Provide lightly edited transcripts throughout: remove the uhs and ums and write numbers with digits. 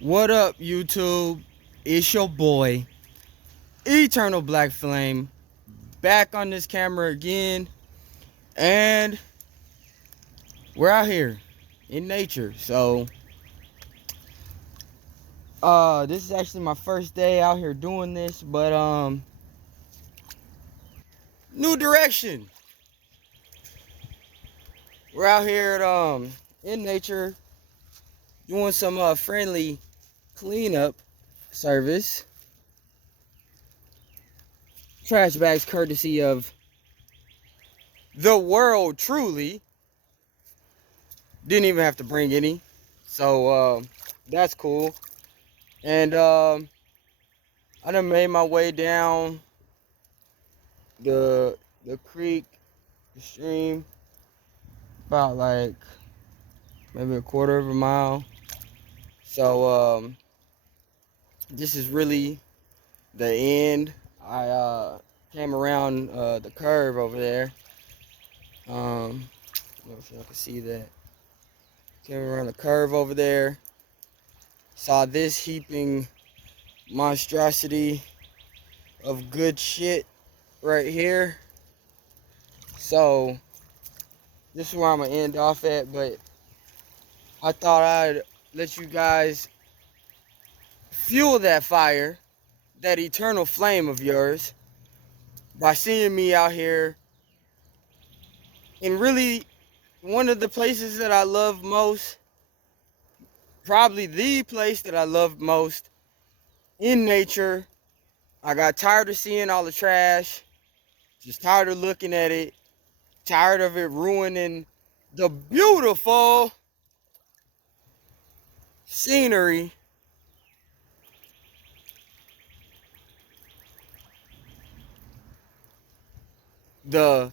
What up, YouTube? It's your boy, Eternal Black Flame, back on this camera again, and we're out here in nature. So, this is actually my first day out here doing this, but new direction. We're out here in nature doing some friendly cleanup service. Trash bags courtesy of the world, truly. Didn't even have to bring any, so that's cool. And I done made my way down the creek, the stream, about like maybe a quarter of a mile. So this is really the end. I came around the curve over there. I don't know if y'all can see that. Came around the curve over there. Saw this heaping monstrosity of good shit right here. So this is where I'm gonna end off at, but I thought I'd let you guys fuel that fire, that eternal flame of yours, by seeing me out here in really one of the places that I love most, probably the place that I love most in nature. I got tired of seeing all the trash, just tired of looking at it, tired of it ruining the beautiful scenery. The,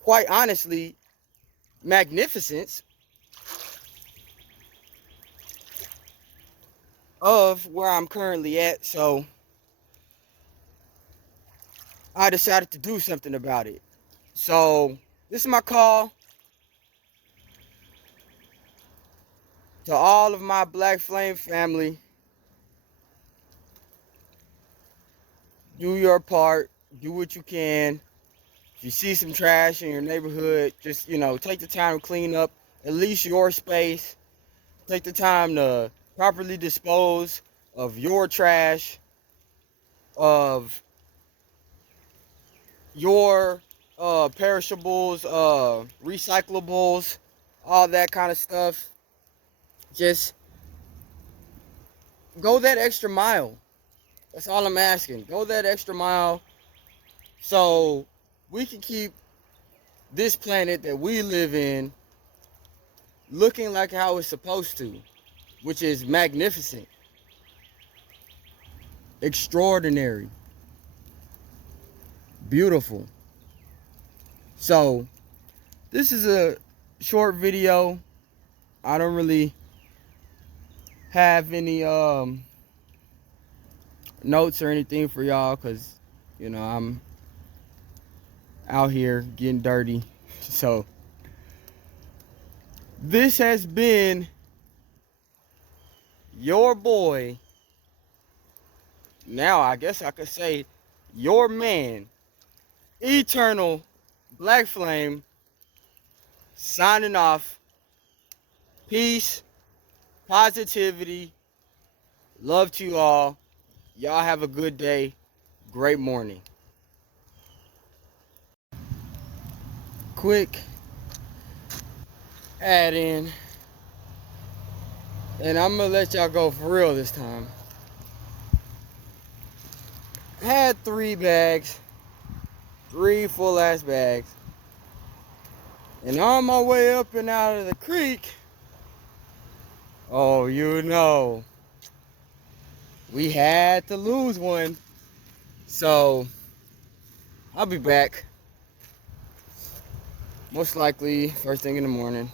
quite honestly, magnificence of where I'm currently at. So I decided to do something about it. So this is my call to all of my Black Flame family. Do your part. Do what you can. If you see some trash in your neighborhood, just, take the time to clean up at least your space. Take the time to properly dispose of your trash, of your perishables, recyclables, all that kind of stuff. Just go that extra mile. That's all I'm asking. Go that extra mile so we can keep this planet that we live in looking like how it's supposed to, which is magnificent, extraordinary, beautiful. So this is a short video. I don't really have any notes or anything for y'all, because I'm out here getting dirty. So this has been your boy, now I guess I could say your man, Eternal Black Flame, signing off. Peace, positivity, love to you all. Y'all have a good day, great morning. Quick add in, and I'm gonna let y'all go for real this time. Had 3 bags, 3 full ass bags, and on my way up and out of the creek, oh, we had to lose one. So I'll be back, most likely first thing in the morning.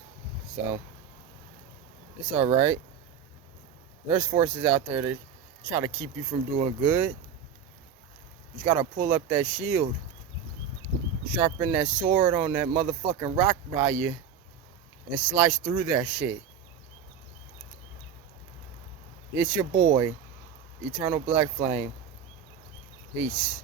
So it's all right. There's forces out there that try to keep you from doing good. You just gotta pull up that shield, sharpen that sword on that motherfucking rock by you, and slice through that shit. It's your boy, Eternal Black Flame. Peace.